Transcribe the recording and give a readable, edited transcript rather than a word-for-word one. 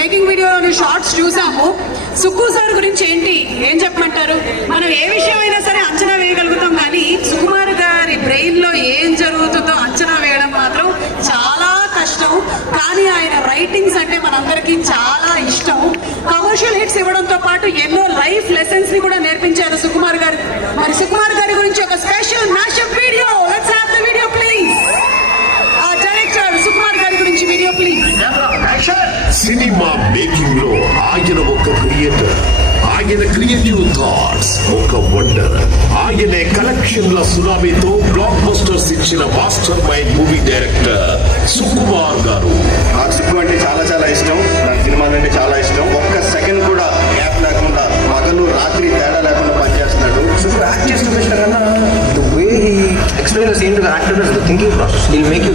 Making వీడియోలోని shorts చూసాము. Sukku sir గురించి ఏం చెప్పమంటారు? మనం ఏ విషయం అయినా సరే అంచనా వేయగలుగుతాం, కానీ సుకుమార్ గారి బ్రెయిన్ లో ఏం జరుగుతుందో అంచనా వేయడం మాత్రం చాలా కష్టం. కానీ ఆయన రైటింగ్స్ అంటే మనందరికీ చాలా ఇష్టం. కమర్షియల్ హిట్స్ ఇవ్వడంతో పాటు ఎన్నో లైఫ్ లెసన్స్ ని కూడా నేర్పించారు సుకుమార్ గారు. మరి సుకుమార్ గారి గురించి ఒక special mashup video. Let's have the video please. Director Sukumar గారి గురించి వీడియో ప్లీజ్. సినిమా మేకింగ్ లో ఆయన ఒక క్రియేటర్, ఆయన క్రియేటివ్ థాట్స్ ఒక వండర్, ఆయనే కలెక్షన్ల సునామీతో బ్లాక్ బస్టర్స్ ఇచ్చిన master mind movie director Sukumar గారు. నాకు సుక్కు అంటే చాలా చాలా ఇష్టం. నాకు సినిమాలు అంటే చాలా ఇష్టం. ఒక్క సెకండ్ కూడా గ్యాప్ లేకుండా పగలు రాత్రి తేడా లేకుండా పనిచేస్తున్నాడు. సుక్కు యాక్ట్ చేసిన కన్నా the way he explain the scene to the actor is the thinking process. He will make you